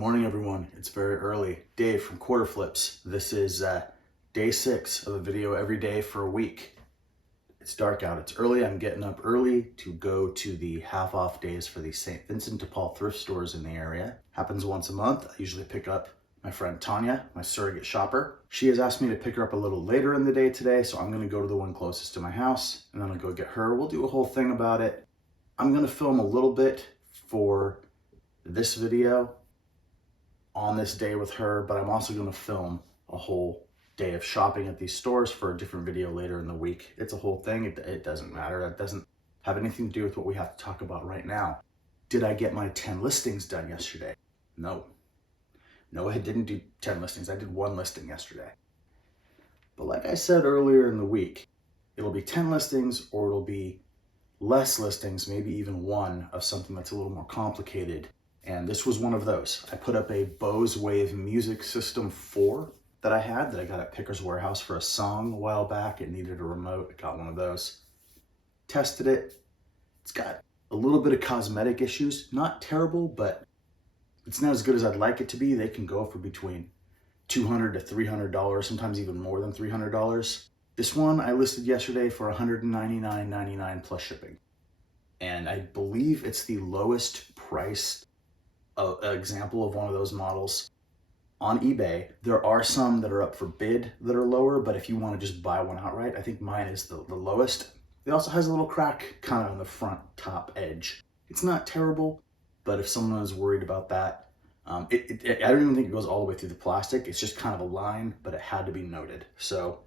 morning, everyone. It's very early. Dave from Quarter Flips. This is day 6 of a video every day for a week. It's dark out. It's early. I'm getting up early to go to the half-off days for the St. Vincent de Paul thrift stores in the area. Happens once a month. I usually pick up my friend Tonja, my surrogate shopper. She has asked me to pick her up a little later in the day today, so I'm going to go to the one closest to my house, and then I'll go get her. We'll do a whole thing about it. I'm going to film a little bit for this video on this day with her, but I'm also going to film a whole day of shopping at these stores for a different video later in the week. It's a whole thing. It doesn't matter. It doesn't have anything to do with what we have to talk about right now. Did I get my 10 listings done yesterday? No. No, I didn't do 10 listings. I did 1 listing yesterday. But like I said earlier in the week, it'll be 10 listings or it'll be less listings, maybe even 1 of something that's a little more complicated. And this was one of those. I put up a Bose Wave Music System 4 that I had, that I got at Picker's Warehouse for a song a while back. It needed a remote. I got one of those. Tested it. It's got a little bit of cosmetic issues. Not terrible, but it's not as good as I'd like it to be. They can go for between $200 to $300, sometimes even more than $300. This one I listed yesterday for $199.99 plus shipping. And I believe it's the lowest priced example of one of those models on eBay. There are some that are up for bid that are lower, but if you want to just buy one outright, I think mine is the lowest. It also has a little crack kind of on the front top edge. It's not terrible, but if someone is worried about that, I don't even think it goes all the way through the plastic. It's just kind of a line, but it had to be noted. So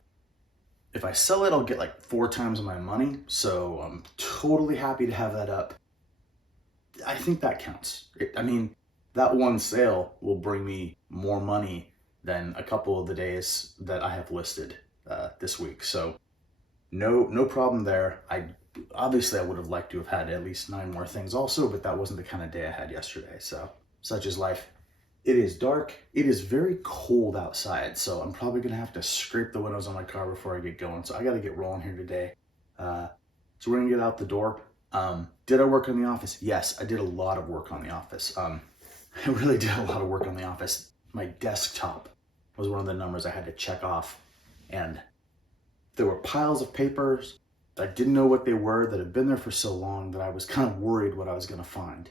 if I sell it, I'll get like 4 times my money. So I'm totally happy to have that up. I think that counts. That one sale will bring me more money than a couple of the days that I have listed this week. So no problem there. Obviously I would have liked to have had at least 9 more things also, but that wasn't the kind of day I had yesterday. So such is life. It is dark. It is very cold outside. So I'm probably going to have to scrape the windows on my car before I get going. So I got to get rolling here today. So we're going to get out the door. Did I work on the office? Yes, I did a lot of work on the office. I really did a lot of work on the office. My desktop was one of the numbers I had to check off. And there were piles of papers. I didn't know what they were, that had been there for so long that I was kind of worried what I was going to find.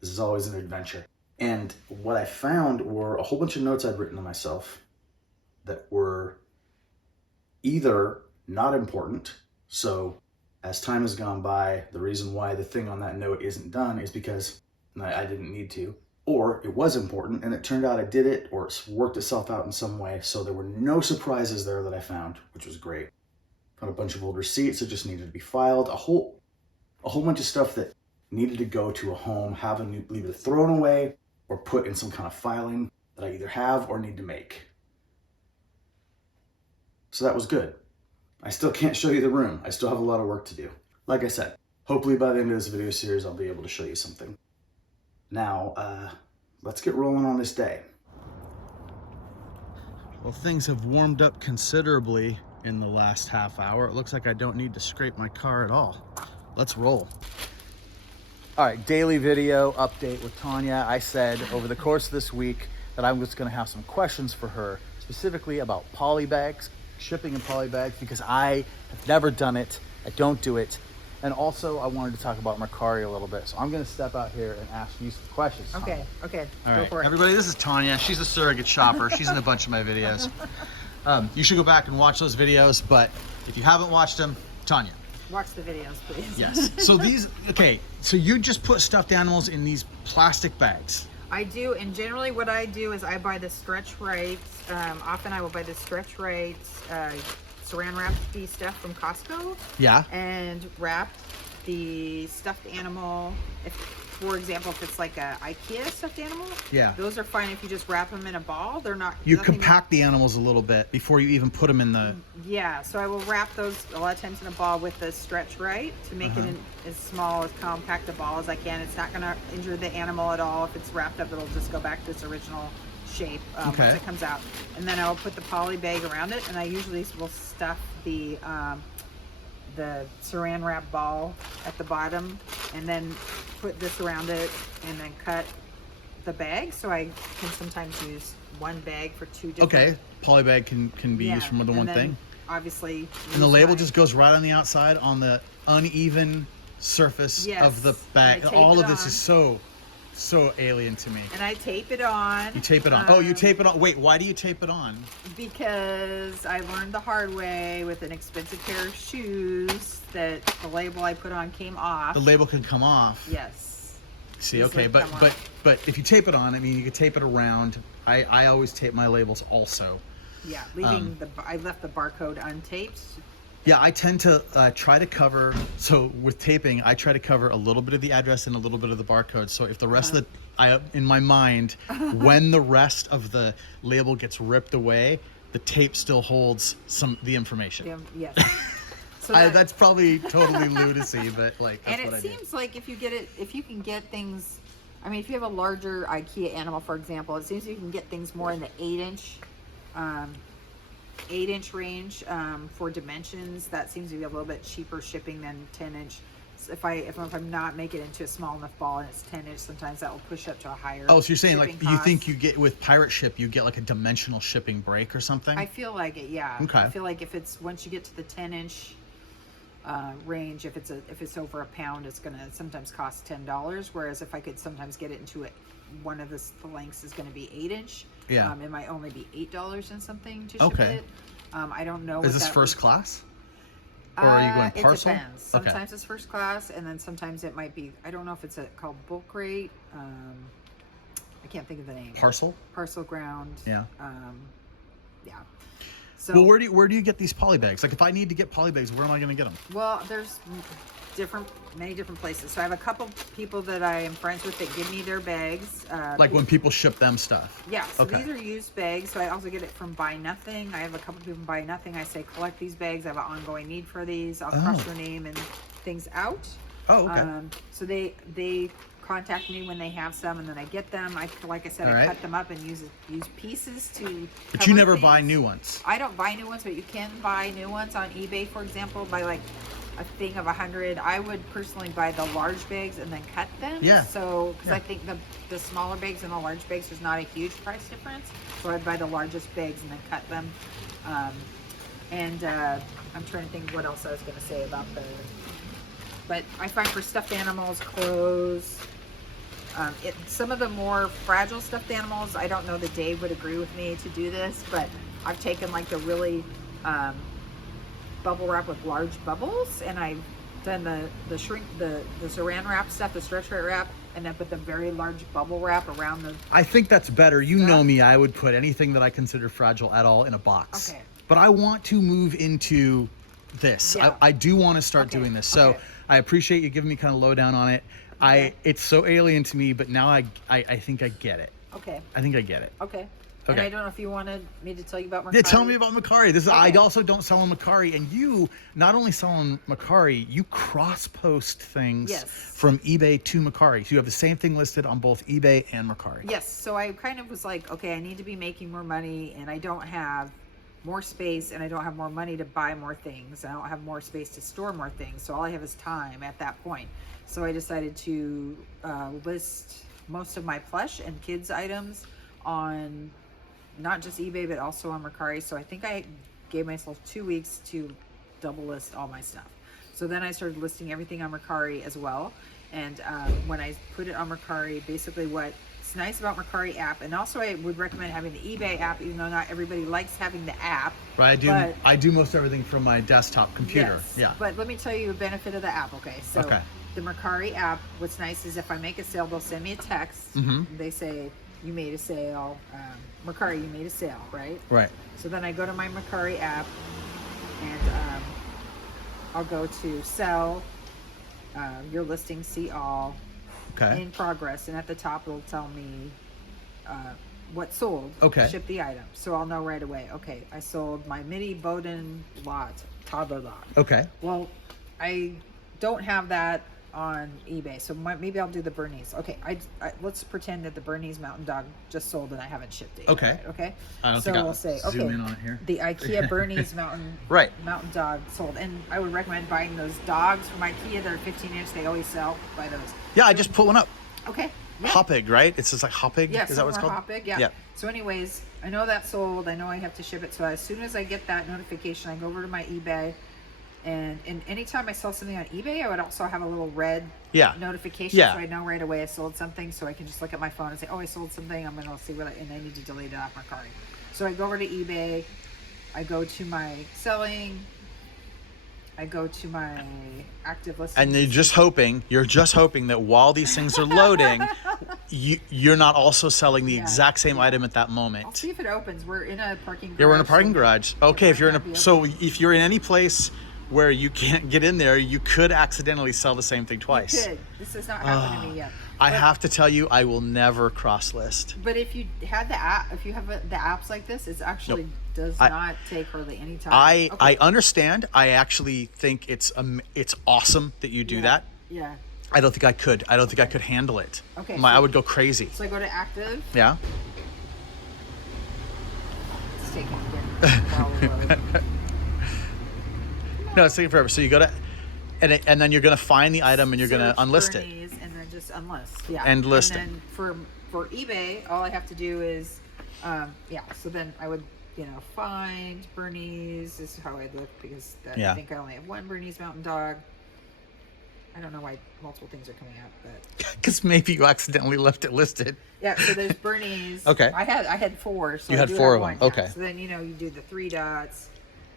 This is always an adventure. And what I found were a whole bunch of notes I'd written to myself that were either not important. So as time has gone by, the reason why the thing on that note isn't done is because I didn't need to. Or it was important and it turned out I did it, or it's worked itself out in some way. So there were no surprises there that I found, which was great. Found a bunch of old receipts that just needed to be filed. A whole bunch of stuff that needed to go to a home, either thrown away or put in some kind of filing that I either have or need to make. So that was good. I still can't show you the room. I still have a lot of work to do. Like I said, hopefully by the end of this video series, I'll be able to show you something. Now, let's get rolling on this day. Well, things have warmed up considerably in the last half hour. It looks like I don't need to scrape my car at all. Let's roll. All right, daily video update with Tonja. I said over the course of this week that I'm just gonna have some questions for her, specifically about poly bags, shipping in poly bags, because I have never done it. I don't do it. And also I wanted to talk about Mercari a little bit. So I'm gonna step out here and ask you some questions. Okay, okay, all go right. for it. Everybody, this is Tonja. She's a surrogate shopper. She's in a bunch of my videos. You should go back and watch those videos, but if you haven't watched them, Tonja. Watch the videos, please. Yes. So so you just put stuffed animals in these plastic bags. I do, and generally what I do is I buy the stretch rates. Often I will buy the stretch rates, saran wrap the stuff from Costco. Yeah. And wrap the stuffed animal. If, for example, if it's like a IKEA stuffed animal, yeah, those are fine if you just wrap them in a ball. They're not. You compact the animals a little bit before you even put them in the. Yeah, so I will wrap those a lot of times in a ball with the stretch right to make it as small, as compact a ball as I can. It's not going to injure the animal at all. If it's wrapped up, it'll just go back to its original shape once it comes out. And then I will put the poly bag around it, and I usually will stuff the saran wrap ball at the bottom, and then put this around it, and then cut the bag, so I can sometimes use one bag for 2 different. Okay, polybag can be used for more than one thing. Obviously. And the label just goes right on the outside on the uneven surface of the bag. All of this is so alien to me. And I tape it on. You tape it on. Oh, you tape it on. Wait, why do you tape it on? Because I learned the hard way with an expensive pair of shoes that the label I put on came off. The label can come off. Yes. See, okay, but if you tape it on, I mean, you can tape it around. I always tape my labels also. Yeah, leaving I left the barcode untaped. Yeah, I tend to try to cover, so with taping, I try to cover a little bit of the address and a little bit of the barcode. So if the rest of in my mind, when the rest of the label gets ripped away, the tape still holds the information. Yes. So that's probably totally lunacy, but like, that's and what I it do. seems like if you can get things, I mean, if you have a larger IKEA animal, for example, it seems you can get things more in the 8-inch range for dimensions. That seems to be a little bit cheaper shipping than 10-inch. So if I'm not making it into a small enough ball and it's 10-inch, sometimes that will push up to a higher. Oh, so you're saying like shipping you cost. think you get with Pirate Ship, you get like a dimensional shipping break or something? I feel like it, yeah. Okay. I feel like if it's once you get to the 10-inch range, if it's over a pound, it's gonna sometimes cost $10. Whereas if I could sometimes get it into it, one of the lengths is going to be 8-inch. Yeah. It might only be $8 and something to ship it. I don't know. Is this first class? Or are you going parcel? It depends. Sometimes it's first class, and then sometimes it might be, I don't know if it's called bulk rate. I can't think of the name. Parcel? Parcel ground. Yeah. Yeah. So, well, where do you get these poly bags? Like if I need to get poly bags, where am I going to get them? Well, there's many different places. So I have a couple people that I am friends with that give me their bags. Like when people ship them stuff? Yeah, so these are used bags. So I also get it from Buy Nothing. I have a couple people from Buy Nothing. I say, collect these bags. I have an ongoing need for these. I'll cross your name and things out. Oh, okay. So they contact me when they have some, and then I get them. Like I said, I cut them up and use pieces to. But you never buy new ones. I don't buy new ones, but you can buy new ones on eBay, for example, by like a thing of 100. I would personally buy the large bags and then cut them. Yeah. So, because I think the smaller bags and the large bags, there's not a huge price difference. So I'd buy the largest bags and then cut them. I'm trying to think what else I was going to say about but I find for stuffed animals, clothes, some of the more fragile stuffed animals, I don't know that Dave would agree with me to do this, but I've taken like the really bubble wrap with large bubbles, and I've done the shrink, the saran wrap stuff, the stretch wrap, and then put the very large bubble wrap around the. I think that's better. You know me, I would put anything that I consider fragile at all in a box. Okay. But I want to move into this. Yeah. I do want to start doing this. So I appreciate you giving me kind of lowdown on it. It's so alien to me, but now I think I get it. Okay. I think I get it. Okay. Okay. And I don't know if you wanted me to tell you about Mercari. Yeah, tell me about Mercari. I also don't sell on Mercari, and you not only sell on Mercari, you cross-post things from eBay to Mercari. So you have the same thing listed on both eBay and Mercari. Yes. So I kind of was like, okay, I need to be making more money, and I don't have more space, and I don't have more money to buy more things. I don't have more space to store more things. So all I have is time at that point. So I decided to list most of my plush and kids items on not just eBay, but also on Mercari. So I think I gave myself 2 weeks to double list all my stuff. So then I started listing everything on Mercari as well. And when I put it on Mercari, basically what's nice about Mercari app, and also I would recommend having the eBay app, even though not everybody likes having the app. Right, I do most everything from my desktop computer. Yes, yeah. But let me tell you a benefit of the app, okay? So the Mercari app, what's nice is if I make a sale, they'll send me a text. They say, you made a sale, Mercari, you made a sale, right? Right. So then I go to my Mercari app, and I'll go to sell, your listing, see all, in progress, and at the top it'll tell me what sold, ship the item. So I'll know right away, okay, I sold my mini Bowden lot, toddler lot. Okay. Well, I don't have that on eBay, so maybe I'll do the Bernese. Okay, let's pretend that the Bernese Mountain Dog just sold and I haven't shipped it yet. Okay. Right? Okay. I don't so think we'll say, zoom in on it here. The IKEA Bernese Mountain Dog sold, and I would recommend buying those dogs from IKEA. They're 15-inch. They always sell. Buy those. Yeah, I just put one up. Okay. Hoppig, right? It's just like Hoppig. Yeah, Is that what it's called? Hoppig, yeah. So anyways, I know that's sold. I know I have to ship it. So as soon as I get that notification, I go over to my eBay. And anytime I sell something on eBay, I would also have a little red notification, so I know right away I sold something, so I can just look at my phone and say, oh, I sold something, I'm gonna see and I need to delete it off Mercari. So I go over to eBay, I go to my selling, I go to my active listings. And you're just hoping that while these things are loading, you're not also selling the exact same item at that moment. I'll see if it opens. We're in a parking garage. Yeah, we're in a parking garage. Okay, if you're in any place where you can't get in there, you could accidentally sell the same thing twice. You could. This has not happened to me yet. I have to tell you, I will never cross list. But if you had the app, if you have the apps like this, it's actually does not take hardly any time. I understand. I actually think it's awesome that you do that. Yeah. I don't think I could. I don't think I could handle it. Okay. I would go crazy. So I go to active. Yeah. It's taking again. No, it's taking forever. So you go to, and then you're going to find the item and you're going to unlist it. And then just unlist. Yeah. And list it. And then for eBay, all I have to do is, so then I would, find Bernese. This is how I look because I think I only have one Bernese Mountain Dog. I don't know why multiple things are coming out, but because maybe you accidentally left it listed. Yeah, so there's Bernese. Okay. I had 4. So you had 4 of them. Okay. So then you do the 3 dots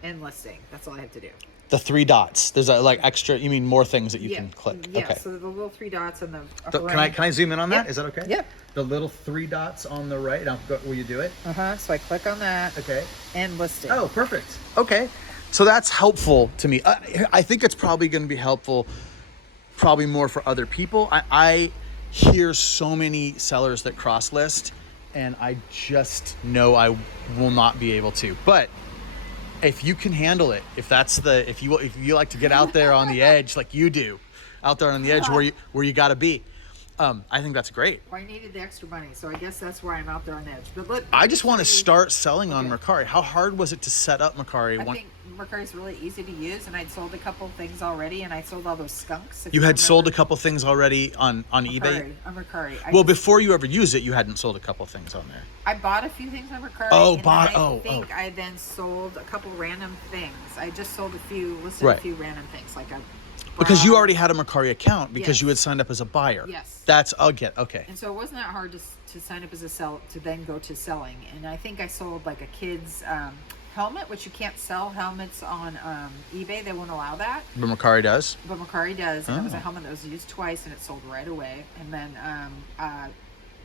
and listing. That's all I have to do. The 3 dots. There's extra. You mean more things that you can click? Yeah. Okay. So the little 3 dots on the upper right. Can I zoom in on that? Yeah. Is that okay? Yeah. The little 3 dots on the right. Will you do it? So I click on that. Okay. And listing. Oh, perfect. Okay. So that's helpful to me. I think it's probably going to be helpful, probably more for other people. I hear so many sellers that cross list, and I just know I will not be able to. But if you can handle it, if you like to get out there on the edge like you do, out there on the edge where you got to be, I think that's great. Well, I needed the extra money, so I guess that's why I'm out there on the edge. But I just want to start selling on Mercari. How hard was it to set up Mercari? I think Mercari's really easy to use, and I'd sold a couple things already, and I sold all those skunks. You had sold a couple things already on eBay? On Mercari. Before you ever used it, you hadn't sold a couple things on there. I bought a few things on Mercari. I then sold a couple random things. I just sold a few random things, like a because you already had a Mercari account because you had signed up as a buyer. Yes. Okay. And so it wasn't that hard to sign up as a seller to then go to selling. And I think I sold like a kid's helmet, which you can't sell helmets on eBay. They won't allow that. But Mercari does? But Mercari does. And it was a helmet that was used twice and it sold right away. And then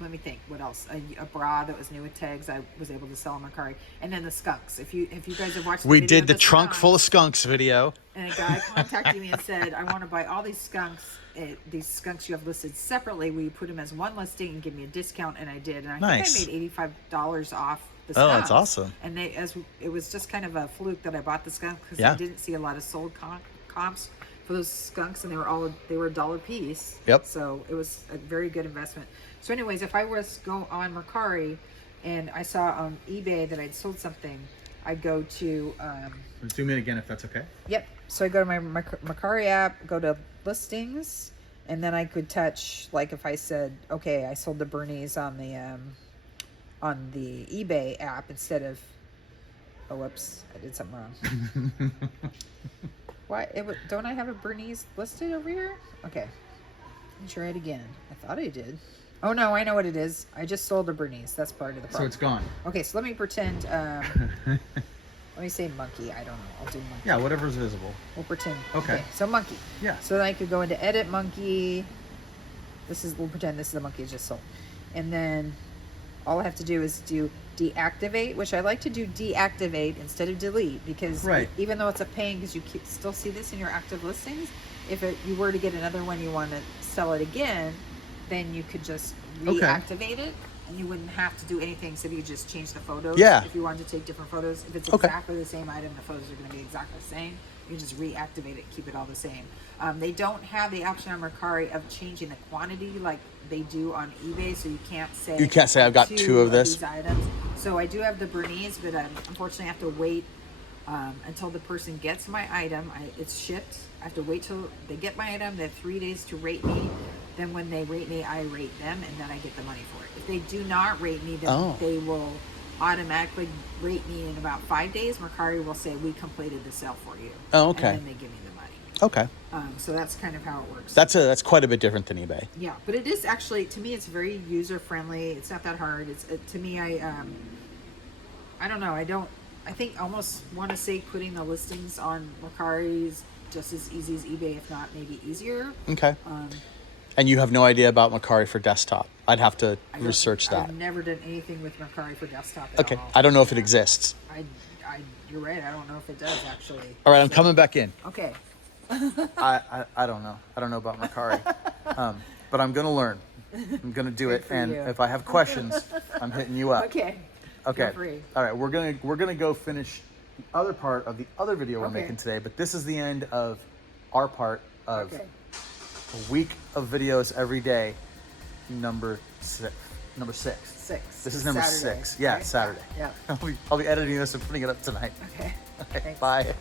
let me think, what else? A bra that was new with tags, I was able to sell on Mercari. And then the skunks. If you guys have watched the we video did the trunk full of skunks video. And a guy contacted me and said, I want to buy all these skunks. These skunks you have listed separately. Will you put them as one listing and give me a discount? And I did. And I think I made $85 off the skunks. Oh, that's awesome. And it was just kind of a fluke that I bought the skunks because I didn't see a lot of sold comps for those skunks, and they were $1 a piece. Yep. So it was a very good investment. So anyways, if I was go on Mercari and I saw on eBay that I'd sold something, I'd go to zoom in again if that's okay. Yep. So I go to my Mercari app, go to listings, and then I could touch, like if I said, okay, I sold the Bernese on the eBay app instead of, oh whoops, I did something wrong. What? Don't I have a Bernese listed over here? Okay. Let me try it again. I thought I did. Oh no, I know what it is. I just sold a Bernese. That's part of the problem. So it's gone. Okay, so let me pretend. Let me say monkey. I don't know. I'll do monkey. Yeah, whatever's visible. We'll pretend. Okay. So monkey. Yeah. So then I could go into edit monkey. We'll pretend this is the monkey I just sold. And then all I have to do is do deactivate, which I like to do deactivate instead of delete, because even though it's a pain, because you still see this in your active listings, if you were to get another one, you want to sell it again, then you could just reactivate it, and you wouldn't have to do anything. So you just change the photos. Yeah. If you wanted to take different photos, if it's exactly the same item, the photos are going to be exactly the same. You just reactivate it, keep it all the same. They don't have the option on Mercari of changing the quantity like they do on eBay, so you can't say I've got two of this. These items. So I do have the Bernese, but unfortunately I have to wait until the person gets my item. It's shipped. I have to wait till they get my item. They have 3 days to rate me. then when they rate me, I rate them, and then I get the money for it. If they do not rate me, then Oh. they will automatically rate me in about 5 days. Mercari will say, we completed the sale for you. Oh, okay. And then they give me the money. Okay. So that's kind of how it works. That's quite a bit different than eBay. Yeah, but it is actually, to me, it's very user friendly. It's not that hard. To me, I don't know. I think almost want to say putting the listings on Mercari is just as easy as eBay, if not maybe easier. Okay. And you have no idea about Mercari for desktop. I'd have to research that. I've never done anything with Mercari for desktop at Okay. all. I don't know if it exists. You're right. I don't know if it does actually. All right, I'm coming back in. Okay. I don't know. I don't know about Mercari. But I'm going to learn. I'm going to do it. for And you. if I have questions, I'm hitting you up. Okay. Okay. Feel free. All right, we're gonna go finish the other part of the other video we're Okay. making today, but this is the end of our part of Okay. a week of videos every day. Number six. 6. This is number Saturday, 6. Yeah, right? Saturday. Yeah. I'll be editing this and putting it up tonight. Okay. Okay, Thanks. bye.